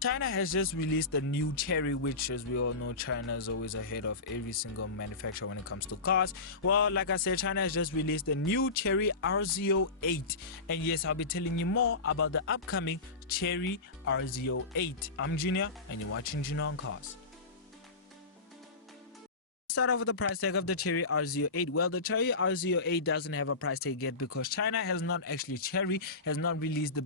China has just released the new Cherry, which, as we all know, China is always ahead of every single manufacturer when it comes to cars. Well, like I said, China has just released the new Cherry Arrizo 8. And yes, I'll be telling you more about the upcoming Cherry Arrizo 8. I'm Junior, and you're watching Junior on Cars. Start off with the price tag of the Cherry Arrizo 8. Well, the Cherry Arrizo 8 doesn't have a price tag yet because China has not released the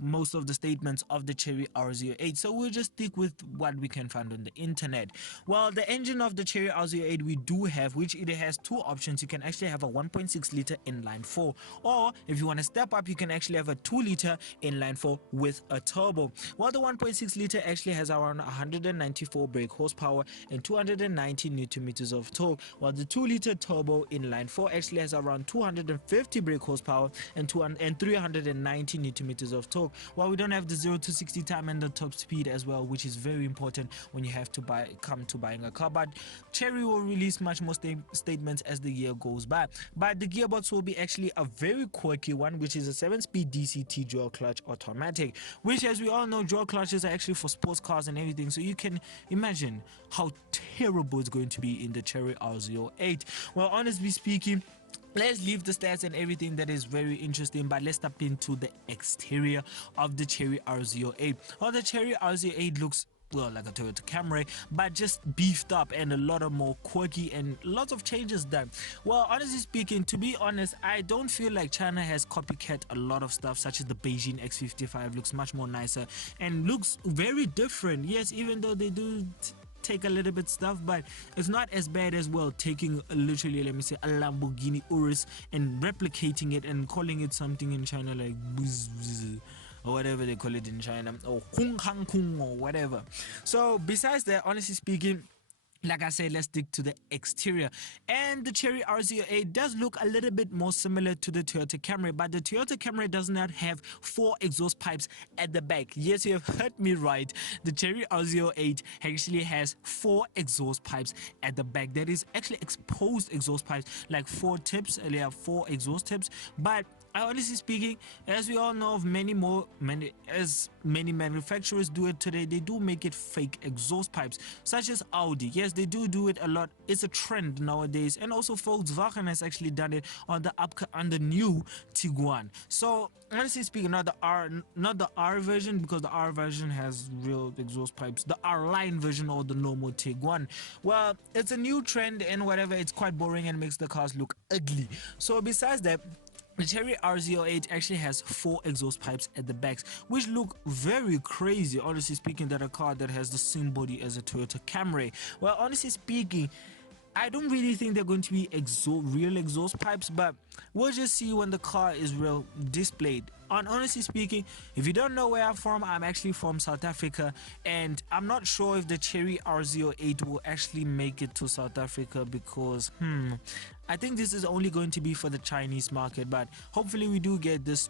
most of the statements of the Cherry Arrizo 8, so we'll just stick with what we can find on the internet. Well, the engine of the Cherry Arrizo 8 we do have, which it has two options. You can actually have a 1.6 liter inline 4, or if you want to step up, you can actually have a 2 liter inline 4 with a turbo. Well, the 1.6 liter actually has around 194 brake horsepower and 290 newton meters of torque, while the 2 liter turbo inline 4 actually has around 250 brake horsepower and 390 newton meters of torque. While we don't have the 0 to 60 time and the top speed as well, which is very important when you have to come to buying a car. But Cherry will release much more statements as the year goes by. But the gearbox will be actually a very quirky one, which is a 7-speed DCT dual clutch automatic, which, as we all know, dual clutches are actually for sports cars and everything, so you can imagine how terrible it's going to be in the Cherry Arrizo 8. Well, honestly speaking, let's leave the stats and everything that is very interesting, but let's step into the exterior of the Cherry Arrizo 8. Well, the Cherry Arrizo 8 looks like a Toyota Camry, but just beefed up and a lot of more quirky and lots of changes done. Well, honestly speaking, to be honest, I don't feel like China has copycat a lot of stuff, such as the Beijing X55 looks much more nicer and looks very different. Yes, even though they do take a little bit stuff, but it's not as bad as, well, taking literally, let me say, a Lamborghini Urus and replicating it and calling it something in China like buzz, buzz, or whatever they call it in China, or kung hang kung or whatever. So besides that, honestly speaking, like I said, let's stick to the exterior. And the Cherry Arrizo 8 does look a little bit more similar to the Toyota Camry, but the Toyota Camry does not have 4 exhaust pipes at the back. Yes, you have heard me right. The Cherry Arrizo 8 actually has 4 exhaust pipes at the back. That is actually exposed exhaust pipes, like 4 tips. They have 4 exhaust tips. But honestly speaking, as we all know of many manufacturers do it today, they do make it fake exhaust pipes, such as Audi. Yes, they do it a lot. It's a trend nowadays, and also Volkswagen has actually done it on the new Tiguan. So honestly speaking, not the R version, because the R version has real exhaust pipes. The R line version, or the normal Tiguan, well, it's a new trend and whatever. It's quite boring and makes the cars look ugly. So besides that, the Cherry Arrizo 8 actually has 4 exhaust pipes at the backs, which look very crazy, honestly speaking, that a car that has the same body as a Toyota Camry. Well, honestly speaking, I don't really think they're going to be real exhaust pipes, but we'll just see when the car is real displayed. And honestly speaking, if you don't know where I'm from, I'm actually from South Africa, and I'm not sure if the Cherry Arrizo 8 will actually make it to South Africa, because I think this is only going to be for the Chinese market, but hopefully we do get this,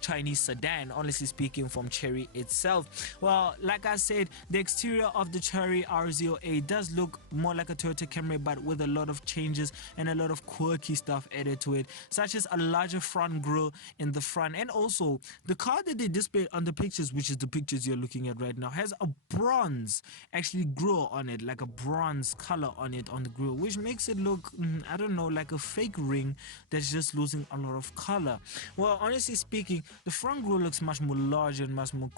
Chinese sedan, honestly speaking, from Cherry itself. Well, like I said, the exterior of the Cherry Arrizo 8 does look more like a Toyota Camry, but with a lot of changes and a lot of quirky stuff added to it, such as a larger front grille in the front. And also, the car that they displayed on the pictures, which is the pictures you're looking at right now, has a bronze actually grille on it, like a bronze color on it on the grille, which makes it look, I don't know, like a fake ring that's just losing a lot of color. Well, honestly speaking, the front grille looks much more larger and much more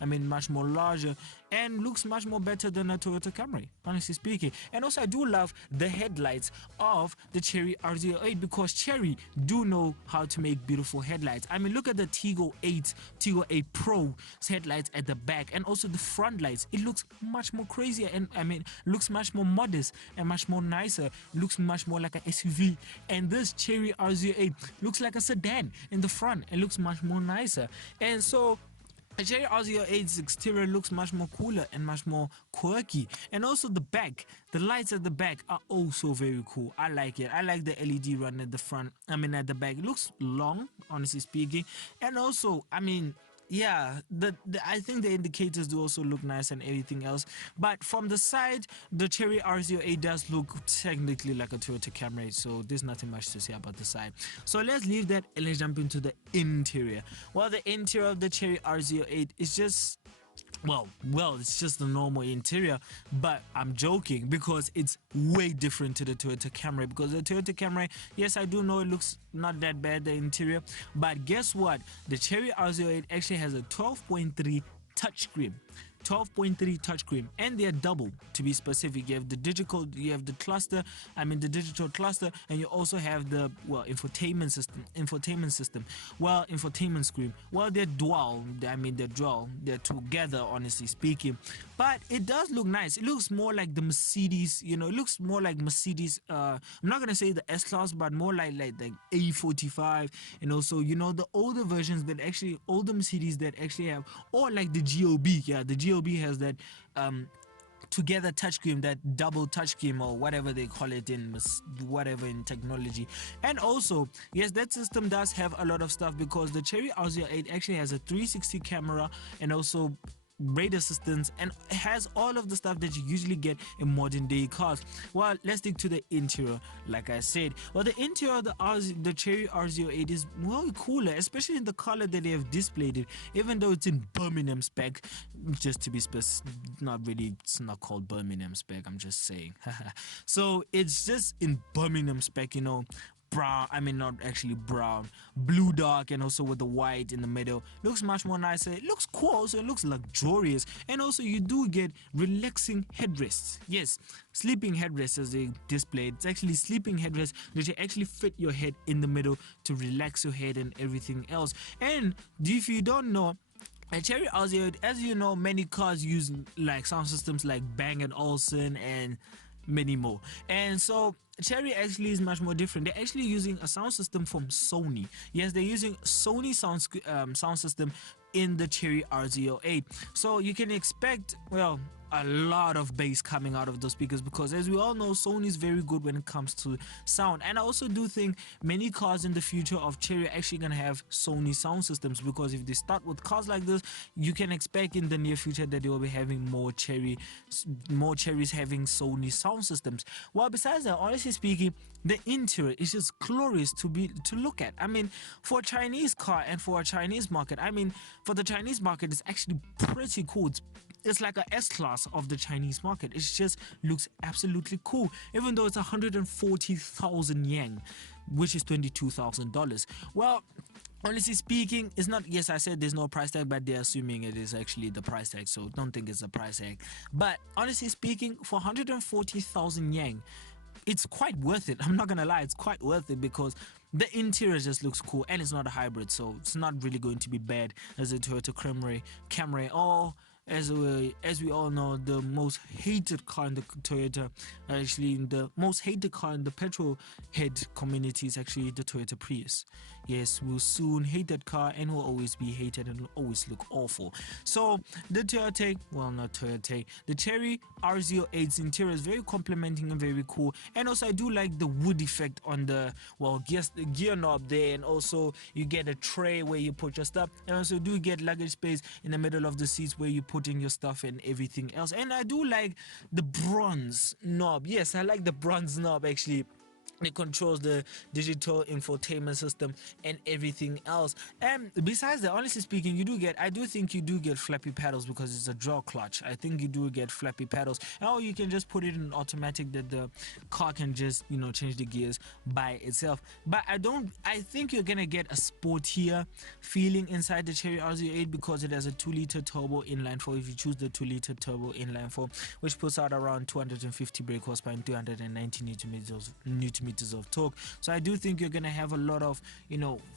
much more larger, and looks much more better than a Toyota Camry, honestly speaking. And also, I do love the headlights of the Cherry Arrizo 8, because Cherry do know how to make beautiful headlights. I mean, look at the Tiggo 8 Pro's headlights at the back, and also the front lights. It looks much more crazier, and looks much more modest and much more nicer. Looks much more like an SUV. And this Cherry Arrizo 8 looks like a sedan in the front. It looks much more nicer. And so the Cherry Arrizo 8's exterior looks much more cooler and much more quirky. And also the back, the lights at the back are also very cool. I like it. I like the LED run at the front, at the back. It looks long, honestly speaking. And also, yeah, I think the indicators do also look nice and everything else. But from the side, the Cherry Arrizo 8 does look technically like a Toyota Camry, so there's nothing much to say about the side. So let's leave that and let's jump into the interior. Well, the interior of the Cherry Arrizo 8 is just well, it's just the normal interior, but I'm joking because it's way different to the Toyota Camry. Because the Toyota Camry, yes, I do know it looks not that bad, the interior, but guess what? The Cherry R08 actually has a 12.3 touchscreen. 12.3 touchscreen, and they're double to be specific. You have the digital cluster, and you also have the infotainment screen. Well, they're dual. They're together, honestly speaking. But it does look nice. It looks more like the Mercedes. It looks more like Mercedes. I'm not gonna say the S class, but more like the A45, and also the older versions that actually older Mercedes that actually have, or like the GOB. Yeah, the GOB has that together touchscreen, that double touchscreen, or whatever they call it in technology. And also, yes, that system does have a lot of stuff, because the Cherry R08 actually has a 360 camera, and also radar assistance, and has all of the stuff that you usually get in modern day cars. Well, let's stick to the interior. Like I said, well, the interior of the Cherry R08 is cooler, especially in the color that they have displayed it, even though it's in Birmingham spec. Just to be specific, not really, it's not called Birmingham spec, I'm just saying. So it's just in Birmingham spec, brown, not actually brown, blue dark, and also with the white in the middle. Looks much more nicer. It looks cool, so it looks luxurious. And also you do get relaxing headrests. Yes, sleeping headrests as they displayed. It's actually sleeping headrests that you actually fit your head in the middle to relax your head and everything else. And if you don't know, a Cherry R08, as you know, many cars use like sound systems like Bang & Olufsen and many more. And so Cherry actually is much more different. They're actually using a sound system from Sony. Yes, they're using Sony sound system in the Cherry R08. So you can expect, a lot of bass coming out of those speakers, because as we all know, Sony is very good when it comes to sound. And I also do think many cars in the future of Cherry are actually going to have Sony sound systems, because if they start with cars like this, you can expect in the near future that they will be having more Cherries having Sony sound systems. Well, besides that, honestly speaking, the interior is just glorious to look at. For a Chinese car and for a Chinese market, for the Chinese market, it's actually pretty cool. It's like a S-Class of the Chinese market. It just looks absolutely cool, even though it's 140,000 yen, which is $22,000. Well, honestly speaking, it's not. Yes, I said there's no price tag, but they're assuming it is actually the price tag, so don't think it's a price tag. But honestly speaking, for 140,000 yen, it's quite worth it. I'm not gonna lie, it's quite worth it, because the interior just looks cool, and it's not a hybrid, so it's not really going to be bad as a Toyota Camry, or as we all know, the most hated car in the Toyota, actually the most hated car in the petrol head community, is actually the Toyota Prius. Yes, we'll soon hate that car, and will always be hated and will always look awful. So the the Cherry R08's interior is very complimenting and very cool. And also I do like the wood effect on the gear knob there, and also you get a tray where you put your stuff, and also do get luggage space in the middle of the seats where you put in your stuff and everything else. And I do like the bronze knob. Yes, I like the bronze knob actually. It controls the digital infotainment system and everything else. And besides that, honestly speaking, I do think you do get flappy pedals, because it's a draw clutch. I think you do get flappy pedals. Or you can just put it in automatic, that the car can just change the gears by itself. But I think you're gonna get a sportier feeling inside the Cherry R08, because it has a 2-liter turbo inline 4, if you choose the 2-liter turbo inline 4, which puts out around 250 brake horsepower and 290 newton meters of torque. So I do think you're gonna have a lot of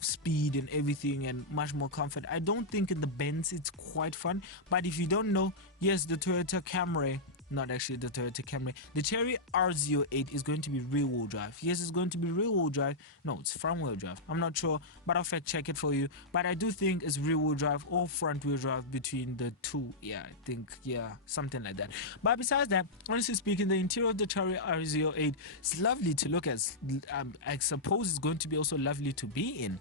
speed and everything, and much more comfort. I don't think in the Benz it's quite fun, but if you don't know, yes, the Toyota Camry, not actually the Toyota Camry, the Cherry R08 is going to be rear-wheel drive. Yes, it's going to be rear-wheel drive. No, it's front-wheel drive. I'm not sure, but I'll fact check it for you. But I do think it's rear-wheel drive or front-wheel drive, between the two. Yeah, I think, something like that. But besides that, honestly speaking, the interior of the Cherry R08 is lovely to look at. I suppose it's going to be also lovely to be in,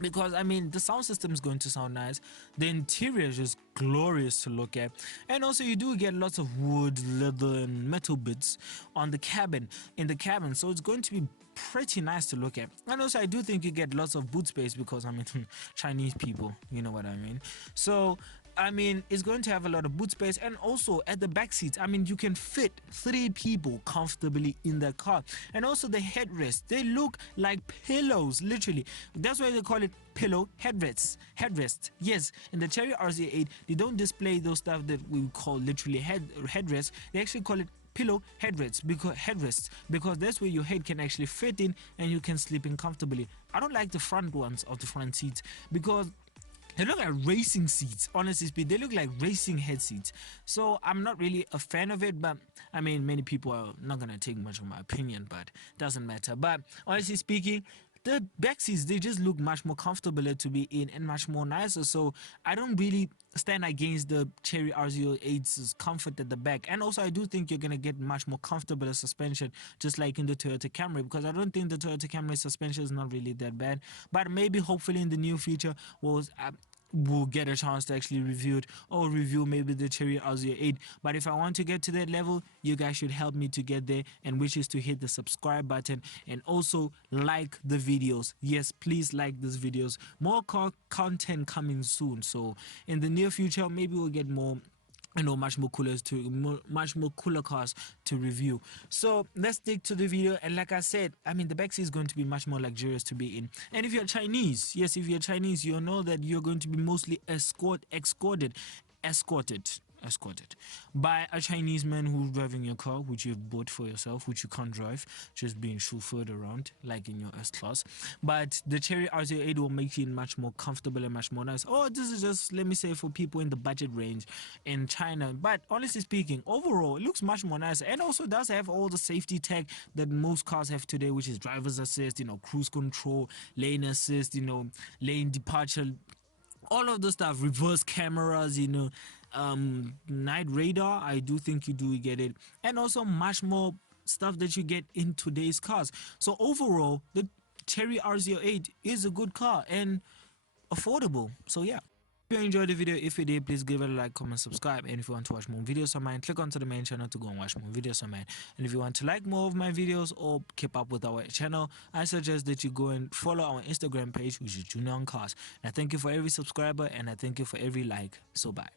because the sound system is going to sound nice. The interior is just glorious to look at, and also you do get lots of wood, leather, and metal bits in the cabin, so it's going to be pretty nice to look at. And also I do think you get lots of boot space, because Chinese people, you know what I mean. So I mean, it's going to have a lot of boot space, and also at the back seats, I mean, you can fit 3 people comfortably in the car. And also the headrests, they look like pillows, literally. That's why they call it pillow headrest. Yes, in the Cherry Arrizo 8 they don't display those stuff that we call literally headrests. They actually call it pillow headrests because that's where your head can actually fit in and you can sleep in comfortably. I don't like the front ones of the front seats because they look like racing seats. Honestly speaking, they look like racing head seats. So I'm not really a fan of it, but I mean, many people are not gonna take much of my opinion, but doesn't matter. But honestly speaking, the back seats, they just look much more comfortable to be in and much more nicer. So I don't really stand against the Cherry Arrizo 8's comfort at the back. And also I do think you're gonna get much more comfortable suspension, just like in the Toyota Camry, because I don't think the Toyota Camry suspension is not really that bad. But maybe hopefully in the near future we'll get a chance to actually review it, or review maybe the Cherry Arrizo 8. But if I want to get to that level, you guys should help me to get there, and which is to hit the subscribe button and also like the videos. Yes, please like these videos. More content coming soon, so in the near future maybe we'll get more, much more cooler cars to review. So let's stick to the video. And like I said, I mean, the backseat is going to be much more luxurious to be in. And if you're Chinese, yes, if you're Chinese, you'll know that you're going to be mostly escorted by a Chinese man who's driving your car, which you've bought for yourself, which you can't drive, just being chauffeured around like in your S-Class. But the Cherry Arrizo 8 will make you much more comfortable and much more nice. Oh, this is just, let me say, for people in the budget range in China. But honestly speaking, overall it looks much more nicer, and also does have all the safety tech that most cars have today, which is driver's assist, cruise control, lane assist, lane departure, all of the stuff, reverse cameras, night radar. I do think you do get it, and also much more stuff that you get in today's cars. So overall, the Cherry Arrizo 8 is a good car and affordable. So yeah. If you enjoyed the video, if you did, please give it a like, comment, subscribe. And if you want to watch more videos of mine, click onto the main channel to go and watch more videos of mine. And if you want to like more of my videos or keep up with our channel, I suggest that you go and follow our Instagram page, which is Junior on Cars. And I thank you for every subscriber, and I thank you for every like. So bye.